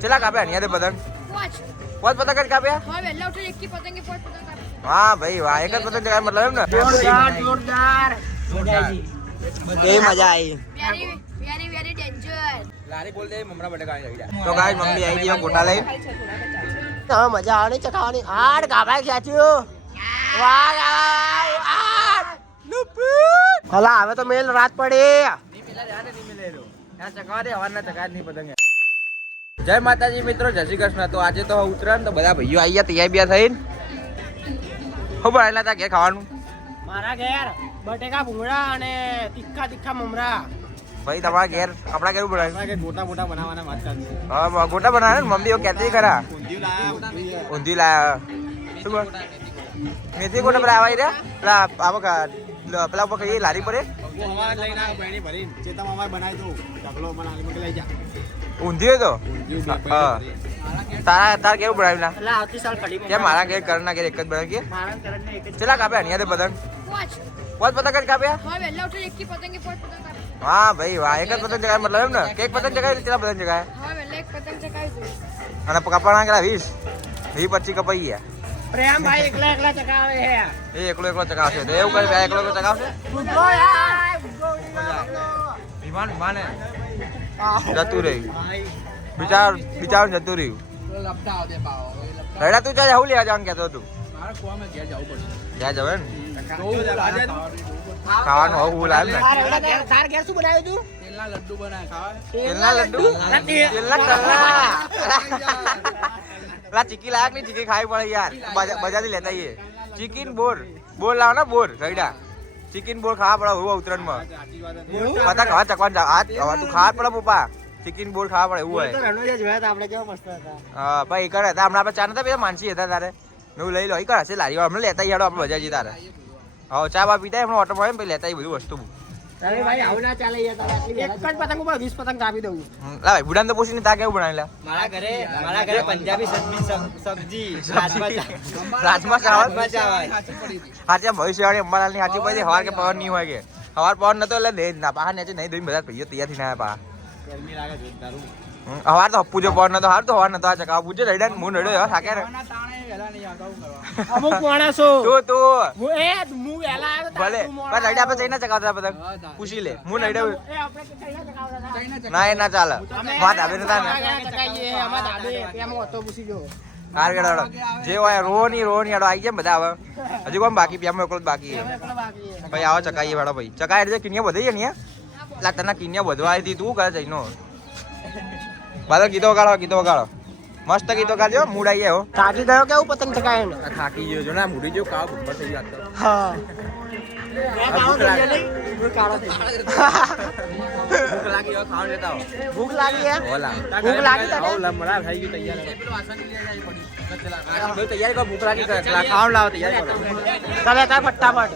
ચલા કાપ્યા અહીંયા તે પતંગ પોચ પતંગ જ કાપ્યા હા ભાઈ વાહ એક જ પતંગ ચગાવ્યા મતલબ એમ ને જોરદાર એ મજા આવી વેરી ડેન્જર લારી બોલ દે મમરા બટેકા આવી જાય તો ગાઈસ મમ્મી આવી ગઈ ગોટા લઈ હા મજા આવવાની ચખાવાની આડ ગાભાઈ ખેંચ્યું વાહ આડ લુપી હલા હવે તો મેલ રાત પડી જય માતાજી મિત્રો જય શ્રી કૃષ્ણ તો આજે તો ઉત્તરાયણ તો બધા ભાઈઓ આવી ગયા તૈયાર થઈને શું બનાવેલા હતા ઘેર ખાવાનું મારા ઘેર બટેકા ભૂંગળા અને તીખા મમરા ભાઈ તમારા ઘેર આપણા ઘેર બનાવ્યું મોટા બનાવવાના વાત ચાલુ હા ગોટા બનાવે ને મમ્મી એવું કહેતી ખરા ઊંધિયું લાયા શું બોલ મેથી ગોટા પર આવા રહ્યા પેલા પેલા ઉપર કહીએ લારી પર ઊંધિયું તો હા તારા કેવું બનાવ્યું એટલે આવતી સાલ કઢી કેમ મારા ઘેર કરના ઘેર એક જ બનાવી કે ચલા કાપ્યા અહીંયા તે પતંગ પોચ પતંગ જ કાપ્યા હા ભાઈ વાહ એક જ પતંગ ચગાવ્યા મતલબ એમ ને કે એક પતંગ ચગાવી કેટલા પતંગ ચગાવ્યા અને કપાણા કેટલા 20 25 કપાઈ ગયા પ્રેમ ભાઈ એકલા ચકાવે હે એ એકલો ચગાવશે તો એવું કરે એકલો ચગાવશે વિમાન જતું રહ્યું બિચાર જતું રહ્યું રડા તું ચાલ હું લેવા જવાનું કહેતો હતું ક્યાં જવે ને ખાવાનું હું લાવ ને તાર ઘેર શું બનાવ્યું તું તેલના લડ્ડુ પેલા ચીકી લાયક ની ચીકી ખાવી પડે યાર બજારથી લેતા આવીએ ચીકીન બોર લાવો ને બોર ગઈડા ચીકીન બોર ખાવા પડે એવું ઉત્તરાયણમાં પતંગ હવે ચકવાન હવે તું ખાવા પડે પપ્પા ચીકીન બોર ખાવા પડે એવું હોય હા ભાઈ કરે હમણાં આપણે ચા નતા પેલા માનસી હતા તારે એવું લઈ લો એ કરે છે લારી હમણાં લેતા યાડો આપણે બજાર જઈએ તારે હવે ચા બા પીતા હમણાં ઓટો મળે પછી લેતા બધું વસ્તુ ભાઈ આવું ના ચાલે એક જ પતંગ ઉપર 20 પતંગ કાપી દઉં ભાઈ બુડાને તો પૂછીને તા કેવું બનાવેલા મારા ઘરે પંજાબી સબ્જી રાજમા ચાવલ સાચે ભવિષ્યવાણી અંબાલાલની સાચી પછી હવાર કે પવન નહીં હોય કે હવાર પવન નતો એટલે દે ના બહાર નીચે નહીં ધોઈને બધા ભાઈઓ તૈયાર થઈને આવ્યા હવાર તો હપ્પુ જો પવન નતો હાર તો હવાર નતો આ ચકાવ પૂછે રડ્યા હું રડ્યો થાકે ને અમુક માણસો તું હું વેલા આવ્યો ભલે પણ રડ્યા આપણે જઈને ચકાવતા બધા પૂછી લે હું રડ્યો ના એ ના ચાલે વાત આવે નતા ને કાર ગડાડો જે હોય રોની હેડો આવી જાય બધા આવે હજુ કોમ બાકી પ્યામો એકલો બાકી ભાઈ આવો ચકાઈએ વાળો ભાઈ ચકાય એટલે કિનિયા બધે ને લા તને કિનિયા બધવા આવી હતી તું કરે જઈનો બાદલ ગીતો વગાડો મસ્ત ગીતો ગાજો મૂડ આવી ગયો થાકી ગયો કેવું પતંગ ચકાય ને થાકી ગયો જો ના મૂડી જો કાવ ઉપર થઈ ગયો હા ભૂખ લાગી હે ભૂખ લાગી તને લમડા થઈ ગયું તૈયારી કરો ભૂખ લાગી ખાવાનું લાવો તૈયારી કરો ચાલે તાર ફટાફટ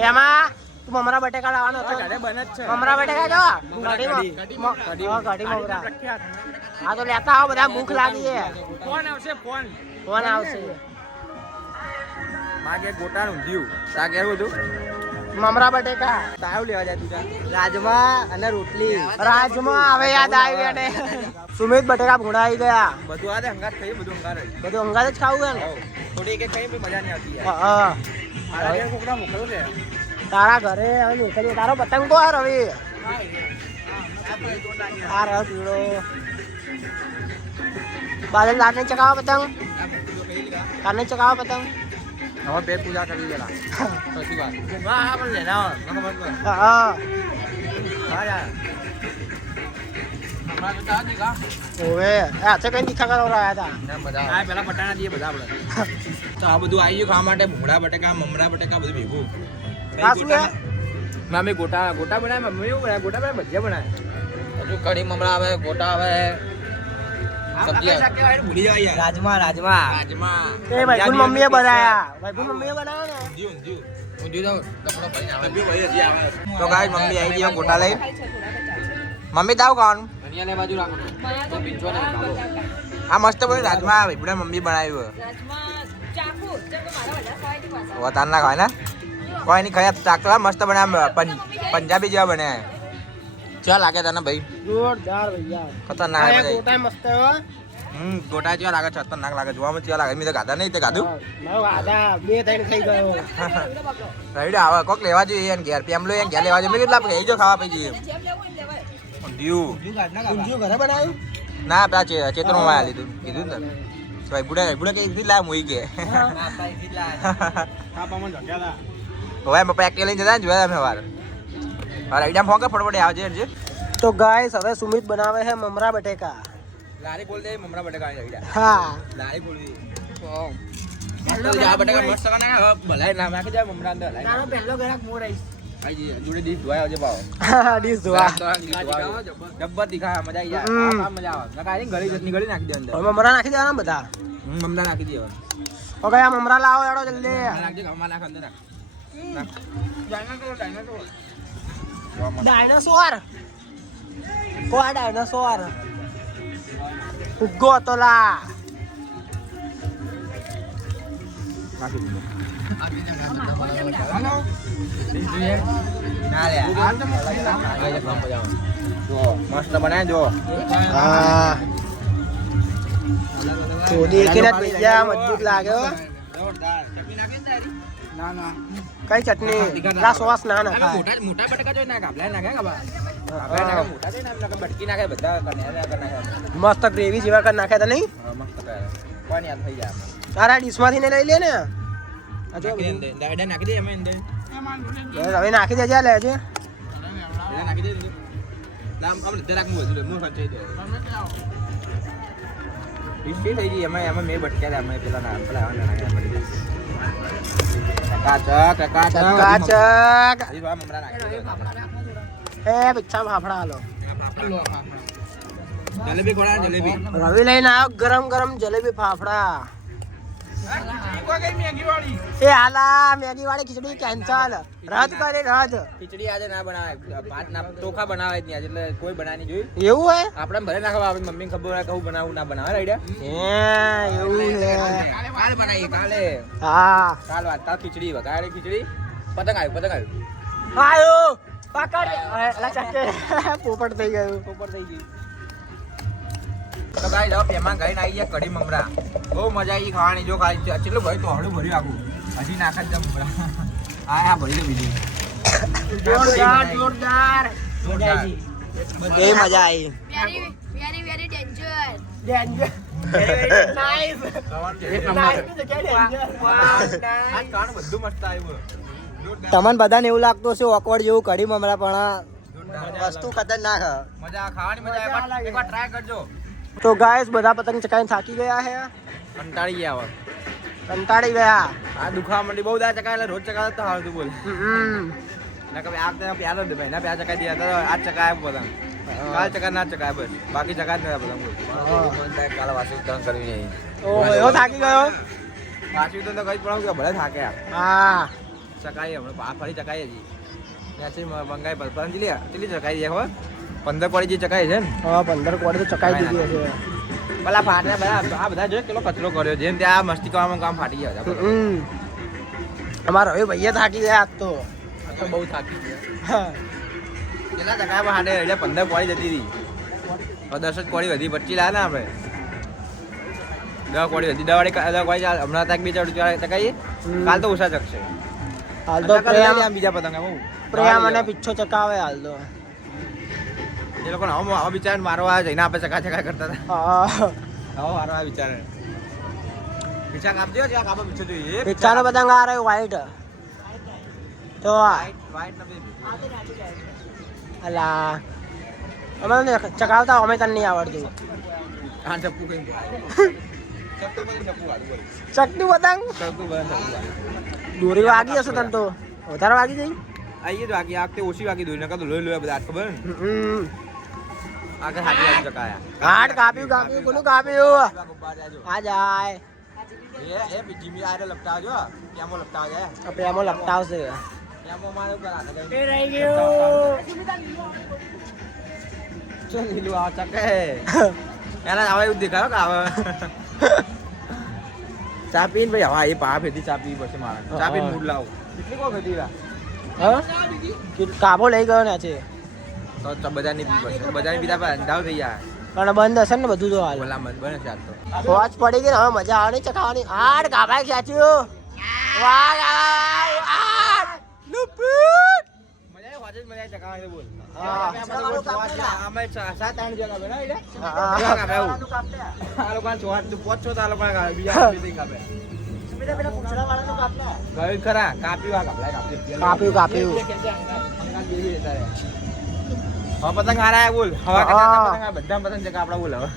એમાં તું મમરા બટેકા લાવવાનો હતો મમરા બટેકા જો કઢી મમરા હા તો લેતા આવો બધા ભૂખ લાગી છે ફોન આવશે માગે ગોટા ઊંધિયું તા કેવું હતું મમરા બટેકા તાવ લેવા જાય તું રાજમા અને રોટલી રાજમા હવે યાદ આવી અને સુમિત બટેકા ભૂંડા આવી ગયા બધું આ દે હંગાત ખાઈએ બધું હંગાત જ ખાવું હે ને થોડી એક ખાઈએ મજા નહીં આવતી યાર હા મારા ઘરે કોકડા મોકલો છે તારા ઘરે હવે નીકળીએ તારો પતંગ તો આ રવિ આ રહ પીળો બાદલ તારને ચકાવો પતંગ હવે પેટ પૂજા કરી દેલા પછી વાત હા પણ લે ના હા હમણાં તો તા દીકા ઓવે હાથે કઈ તીખા કરવા રહ્યા હતા ના મજા આ પેલા પટાણા દીએ બધા આપણે તો આ બધું આવી ગયું ખાવા માટે ભૂંગળા બટેકા મમરા બટેકા બધું ભેગું આ શું હે મમ્મી ગોટા બનાવે મમ્મી એવું બનાવે ગોટા બનાવે ભજીયા બનાવે હજુ કઢી મમરા આવે ગોટા આવે સબ્જી ભૂલી જાય યાર રાજમા રાજમા એ ભાઈબુન મમ્મીએ બનાયા ને તો ગાઈસ મમ્મી આવી ગઈ ગોટા લઈ મમ્મી દાવ ખાવાનું બાજુ રાખો આ મસ્ત બની રાજમા ભાઈબુને મમ્મી બનાવ્યું વતાર ના ખાય ને કોઈ નહીં ખાયા ચાકલા મસ્ત બનાવ્યા પંજાબી જેવા બન્યા ચા લાગે તને ભાઈ જોરદાર ભૈયા ખતરનાક આ મજા આવી. ગોટા મસ્ત હો ગોટા ચા લાગે ખતરનાક લાગે જોવામાં ચા લાગે મેં તો ગાધા નહીં તે ગાધું મારો આધા 2-3 ખાઈ ગયો રાઈડ આવે કોક લેવા જોઈએ એને ઘેર પેમલો એને ઘેર લેવા જોઈએ મેં કેટલા ખાઈ જો ખાવા પી જઈએ ઊંધિયું ઘરે બનાવ્યું ના પેલા ચેતનમાં વાયા લીધું કીધું ને ભાઈ બુડા કઈ થી લાવ મોઈ કે હવે પપ્પા એક લઈને જતા ને જોયા અમે વાર રાઈડા ફોન કર ફટફટ આવજે જે તો ગાઈસ હવે સુમિત બનાવે છે મમરા બટેકા લારી બોલ દે મમરા બટેકા રાઈડા હા લારી બોલ દે જા બટેકા મસ્ત બનાય હવે ભલાઈ ના નાખી જાય મમરા અંદર તારો પહેલો ગરાક મોર આઈસ આઈ જોડે દી ધોયા આવજે બાવ હા ડીશ ધોવા જબ્બર તીખા મજા આવી જાય આ મજા આવે નકા આઈ ગળી ચટણી ગળી નાખી દે અંદર હવે મમરા નાખી દેવાના બધા મમરા નાખી દે હવે ઓકે આ મમરા લાવો એડો જલ્દી નાખજે ગમા નાખ અંદર નાખ ડાયનાસોર કોણ ડાયનાસોર ઉગ્ગો હતો લા નાખી દે મસ્ત બનાય જો હા તો દેખીને જ ભૈયા મજબૂત લાગે હો કઈ ચટણી લા સોસ ના ના ખાય મોટા બટકા જોઈ નાખ આપલા નાખે કે આપલા નાખે મોટા જોઈ નાખ બટકી નાખે બધા નાખે મસ્ત ગ્રેવી જેવા કરી નાખે તો નહીં મસ્ત કરે કોણ યાદ થઈ જાય તારા ડીશમાંથી ને લઈ લે ને નાખી દે દાડા નાખી દે અમે અંદર હવે નાખી દેજે લેજે નાખી દે નામ આમ જરાક મો ફાચી દે ઈસી થઈ ગઈ અમે મેં બટક્યા અમે પેલા નામ પેલા ચકાચક હજી વા મમરા નાખી એ પિચ્છા ફાફડા હાલો જલેબી ખોડા જલેબી રવિ લઈને આવ્યો ગરમ ગરમ જલેબી ફાફડા એ હાલા મેગી વાળી ખીચડી કેન્સલ રદ કરી રદ ખીચડી આજે ના બનાવે ભાત ના ચોખા બનાવે જ નહીં આજે એટલે કોઈ બનાવી નહીં જોયું એવું હોય આપણે ભલે ના ખબર આપણી મમ્મીને ખબર હોય કહું બનાવું ના બનાવે આઈડિયા હે એવું છે કાલે બનાવીએ કાલે હા કાલ વાત તાર ખીચડી વગાડે ખીચડી પતંગ આવ્યું આયો પકડ અલા ચક્કે પોપટ થઈ ગયું ઉપર થઈ ગઈ તો ગાઈ લો પેમાં ગઈને આવી ગયા કઢી મમરા બહુ મજા આવી ખાવાની જો ખાઈ કેટલું ભાઈ તો હળું ભર્યું આખું હજી નાખ જ મમરા હા ભરી દે બીજું જોરદાર જોરદાર એ મજા આવી Very danger. ડેન્જર નાઈસ બધું મસ્ત આવ્યું તમને બધાને એવું લાગતું હશે ઓકવર્ડ જેવું કઢી મમરા પણ વસ્તુ ખતરનાક મજા ખાવાની મજા આવે એકવાર ટ્રાય કરજો તો ગાઈસ બધા પતંગ ચકાઈને થાકી ગયા છે કંટાળી ગયા હવે કંટાળી ગયા આ દુખાવા માંડી બહુ દા ચકાયેલા રોજ ચકાવે તો હાલ તું બોલ ના કભી આપ તો પ્યાલો દે ભાઈ ના પ્યા ચકાઈ દિયા તો આજ ચકાય પતંગ કાલ ચકા ના ચકાય બસ બાકી ચકા જ નતા પતંગ કાલ વાસી ઉતરણ કરવી નહીં ઓ એવો થાકી ગયો વાસી ઉતરણ તો કઈ પણ કે ભલે થાક્યા હા ચકાઈ હમણાં ફરી ચકાઈ હજી ત્યાંથી બંગાઈ પતંજલિ કેટલી ચકાઈ દે ખબર 15 કોડી જે ચકાઈ છે ને હા 15 કોડી તો ચકાઈ દીધી હશે પેલા ફાટ્યા બધા આ બધા જોઈ કેટલો કચરો કર્યો જેમ ત્યાં મસ્તી કરવામાં કામ ફાટી ગયા હતા અમારા હવે ભૈયા થાકી ગયા આજ તો બહુ થાકી ગયા કેટલા ચકાયા હાડે એટલે 15 કોડી જતી હતી 10 જ કોડી વધી 25 લાયા ને આપણે 10 કોડી વધી 10 કોડી હમણાં તક બી ચકાઈએ કાલ તો ઓછા ચકશે હાલ તો પ્રેમ બીજા પતંગ બહુ પ્રેમ અને પીછો ચકાવે હાલ તો એ લોકો આવા બિચાર મારવા જઈને આપણે ચકા ચકા કરતા હતા હા આવો મારવા બિચાર પીછા કાપજો છે કાપો પીછો જોઈએ પિક્ચારનો પતંગ આ રહ્યો વ્હાઈટ તો વાઈટ ને અલા અમે ચકાવતા અમે તને નહીં આવડતું હા ચપ્પુ કઈ ચકની પતંગ ચપ્પુ બંધ દોરી વાગી હશે તને તો વધારે વાગી જઈ આઈએ તો આખી આખતે ઓછી વાગી દોરી નકા તો લોહી લોહી બધા ખબર ને આગળ હાથી વાગી ચકાયા હાટ કાપ્યું કોનું કાપ્યું આ જાય એ જીમી આરે લપટાવજો કેમો લપટાવ જાય આપણે એમાં લપટાવશે કેમો મારે કરા એ રહી ગયું ચલ લીલું આ ચકે એના આવા એવું દેખાયો કે આવે ચા પીને ભાઈ હવા એ પા ફેરી ચા પી પછી મારે ચા પીને મૂડ લાવ કેટલી કો ફેરી હા કાબો લઈ ગયો ને છે તો બધાની બીજા પર અંધાવ થઈ જાય. પણ બંધ હશે ને બધું તો હાલ બોલા મત બને છે આજ તો. વોચ પડી ગઈ ને હવે મજા આવે નહીં ચકાવવાની. આડ ગાભા ખેંચ્યું. વાહ ગાભા આડ લુપીટ. મજા આવે મજા ચકાવવાની બોલ. હા. અમે 7-8 જગા બેના ઈડે. હા. આ લોકો ચોહાટ તું પોચ છો તો આ લોકો બીજા બીજી કાપે. ગઈ ખરા કાપ્યું કાપ્યું. હવે પતંગ હારા બોલ. હવા કરતા પતંગ બધા પતંગ જગા આપડા બોલ હવે.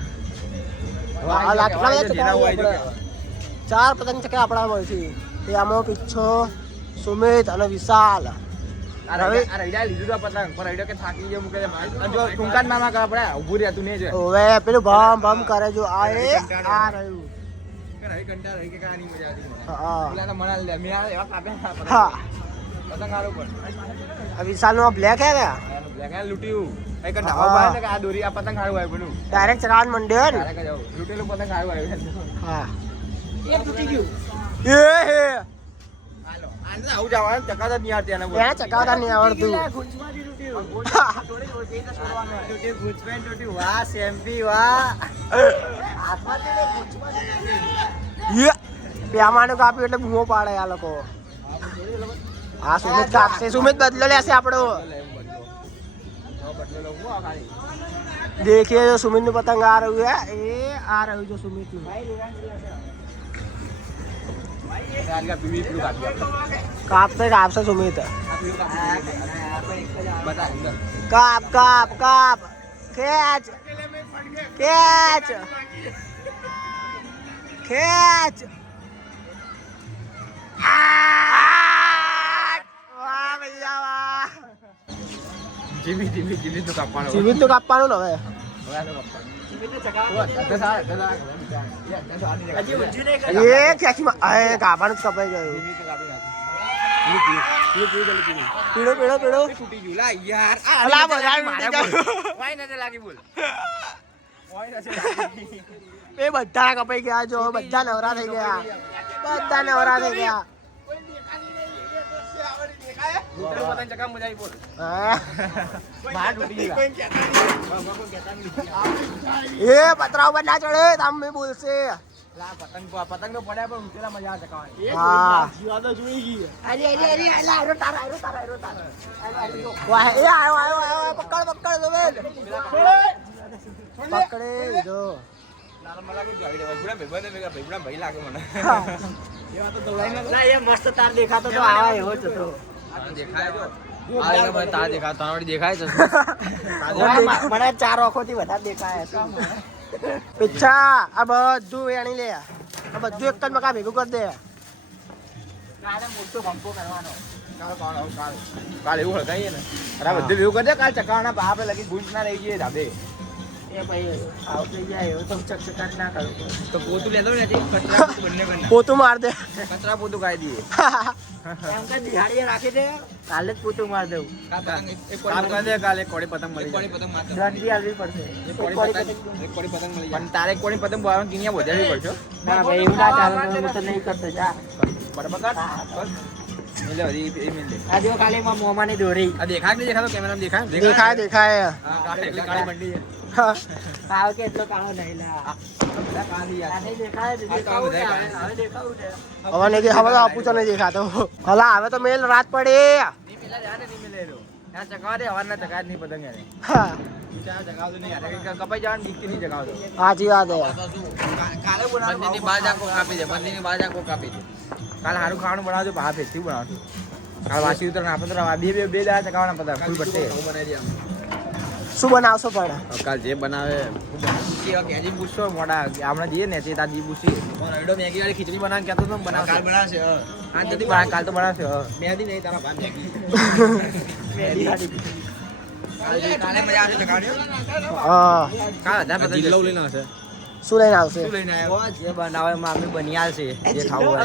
ચાર પતંગ ચકે આપણા મળશે. આમાં પીછો સુમિત અને વિશાલ. રવિ આ રઈડા લીધું તો પતંગ પણ રઈડો કે થાકી ગયો મૂકે જો ટુંકાન મામા કા આપણે ઊભું રહેતું નહીં છે. ઓવે પેલું ભમ ભમ કરે જો આ રહ્યું. રવિ કંટાળ રહી કે કાની મજા આવતી. હા. પેલા તો મણા લે મે એવા કાપે હા. પતંગ હારો પણ આ વિશાલ નો બ્લેક હે કે બ્લેક હે લૂટ્યું એ કે ઢાબા પર ને કે આ દોરી આ પતંગ હારું આવ્યું બનું ડાયરેક્ટ ચગાવન મંડ્યો ને. ડાયરેક્ટ જાવ લૂટેલું પતંગ હારું આવ્યું. હા. એક તૂટી ગયું. એ હે હાલો આને આવું જવાનું ચકાતા જ નહીં આવતી આને બોલ. એને ચગાવતા નહીં આવડતું. વાહ સેમ્પી વાહ પ્યામાનું કાપ્યું એટલે બૂમો પાડે આ લોકો. હા સુમિત કાપશે. સુમિત બદલો લેશે આપણો. देखिए जो सुमित નું પતંગ આ રહ્યું હે એ આ રહ્યું જો સુમિત નું કાપશે સુમિત. કાપ કાપ કાપ ખેંચ ખેંચ ખેંચ. વાહ ભૈયા વાહ. જીમી તો કાપવાનો. સુમિત નું કાપવાનું ને હવે. એ ખેંચીમાં એ ગાભાનું જ કપાઈ ગયું. પીળો પીળો પીળો. તૂટી ગયું લા યાર. અલા બધા તૂટી ગયું. વાય નથી લાગી બોલ. એ બધા કપાઈ ગયા જો. બધા નવરા થઈ ગયા. બધા નવરા થઈ ગયા. પતંગ ચકા મજા આવી બોલ. હા. બહાર તૂટી ગયા. એ પતરા ઉપર ના ચડે તમે બોલશે. લા પતંગ તો પડ્યા પણ ઉતરેલા મજા આવે ચકાવાની. હા. અરે આયરો તારા. વાહ એ આયો પકડ સુમિત. પકડે જો. લાલ મલા કે ગાડી દેવા ગુડા ભાઈ ભાઈ લાગે મને. એવા તો દોડાઈ ના એ મસ્ત તાર દેખાતો તો આવા એવો જ હતો. આ દેખાય જો. આ મને તાર દેખાય તારવાડી દેખાય છે. મને 4 આંખોથી વધારે દેખાય છે. પીછા આ બધું એણી લે. આ બધું એક જ મકા ભેગું કરી દે. કાલે મોટો બંકો કરવાનો. કાલ એવું હળગાઈએ ને. અરે બધું ભેગું કરી દે કાલ ચકાવાના બાપે લગી ગુંજ ના રહી જઈએ ધાબે. એ ભાઈ આવ થઈ જાય એવું તો ચકચકાટ ના કરું. તો પોતું લેતો ને કચરા બંને પોતું માર દે. કચરા પોતું કાઢી દઈએ. એમ કે દિહાડીએ રાખી દે. કાલે જ પોતું માર દેવું. કાલે કોળી પતંગ મળી જાય. દંડી આલવી પડશે. એક કોળી પતંગ મળી જાય. પણ તારે એક કોળી પતંગ બોલાવવાની કિનિયા વધારવી પડશે. ના ભાઈ એવું ના ચાલે. હું તો નહીં કરતો જા. બરાબર કર. મિલે હરી એ મિલે. આ જો ખાલી માં મોમાની દોરી. આ દેખાય કે નહીં દેખાતો કેમેરામાં દેખાય? દેખાય. હા કાળી મંડી છે. કાળો કે એટલો કાળો નહીં લા. કાળી યાર. નહીં દેખાય. હવે દેખાવું છે. હવે નહીં હવે તો આપું તો નહીં દેખાતો. હલા હવે તો મેલ રાત પડે. નહીં મિલે યાર નહીં મિલે રો. ત્યાં ચકાવા દે હવારના ચકાવા નહીં પતંગ યાર. હા ત્યાં ચકાવતો નહીં યાર. કપાઈ જવાનું દીકતી નહીં ચકાવતો. સાચી વાત હે. કાલે બનાવ બંદીની બાજ આંખો કાપી દે. બંદીની બાજ આંખો કાપી દે. કાલે સારું ખાવાનું બનાવજો બહાર ભેજથી બનાવજો. કાલ વાસી ઉતર ના પતંગ બે દાડા ચકાવવાના પતંગ ફૂલ પટ્ટે. શું બનાવશો પણ? કાલ જે બનાવે કેજી પૂછશો મોડા આપણે જઈએ ને તે તાજી પૂછીએ. એડો મેગી વાળી ખીચડી બનાવીને કહેતો તો બનાવશે. કાલ બનાવશે હા જલ્દી બનાવ કાલ તો બનાવશે. મેદી નહીં તારા ભાન મેદી કાલે મજા આવશે ચકાવવાની. હા કાલ હજાર પતંગ જિલ્લો લઈને આવશે. શું લઈને આવશે? શું લઈને આવ્યો? જે બનાવે મામી બની આવશે જે ખાવું હોય.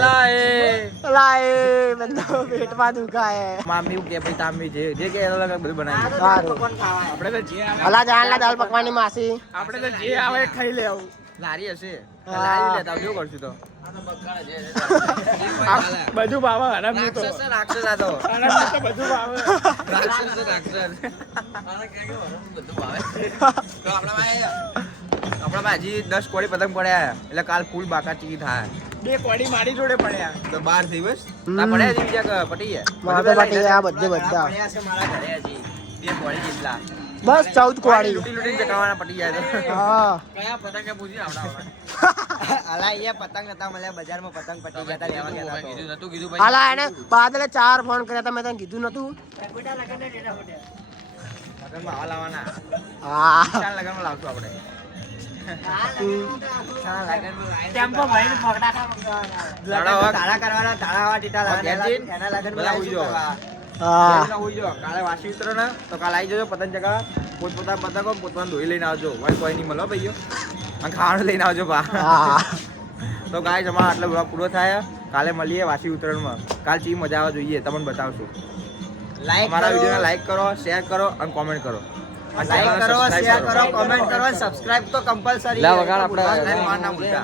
અલા એ બંધો પેટમાં દુખાય. મામી કે ભાઈ તામી જે કે અલગ અલગ બધું બનાવી. સારું. આપણે તો જે આવે અલા જાણલા દાલ પકવાની માસી. આપણે તો જે આવે ખાઈ લેવું. લારી હશે લારી લેતા જો કરશું તો બધું ભાવે હરામ નું તો રાક્ષસ આ તો હરામ નું તો બધું ભાવે તો આપણા હજી 10 કોડી પતંગ પડ્યા એટલે કાલ ફૂલ બાકા ચીકી થાય 2 કોડી મારી જોડે પડ્યા તો 12 દિવસ આ પડ્યા છે બીજા પટી ગયા મારા તો પટી ગયા બધે બધા પડ્યા છે મારા ઘરે હજી 2 કોડી જેટલા બસ 14 કોડી લૂટી લૂટી ચકાવવાના પટી જાય તો હા કયા પતંગ કે પૂછી આવડા અલા અહીંયા પતંગ નતા મળ્યા બજારમાં પતંગ પટી ગયા તા લેવા ગયા કીધું નતું કીધું ભાઈ હાલા એને બાદલે 4 ફોન કર્યા તા મેં તને કીધું નતું લગનમાં આવા લાવવાના હા ચાલ લગનમાં લાવશું આપણે ટેમ્પો ભરીને પકડા તાળા કરવાના તાળાવા ટીટા લાવવાના એના લગન બધા હોઈ જો હા હોઈ જો કાલે વાસી ઉતરો ને તો કાલે આવી જજો પતંગ ચગા પોતપોતાના પતંગો પોતપોતાનું ધોઈ લઈને આવજો ભાઈ કોઈ નહીં મળો ભાઈઓ અને ખાવાનું લઈને આવજો બા હા તો ગાય જમા આટલો વિભાગ પૂરો થાય કાલે મળીએ વાસી ઉતરણમાં કાલ ચી મજા આવે જોઈએ તમને બતાવશું અમારા વિડીયોને લાઈક કરો શેર કરો અને કોમેન્ટ કરો લાઈક કરો શેર કરો કોમેન્ટ કરો સબસ્ક્રાઇબ તો કમ્પલસરી લા વગાડ આપણે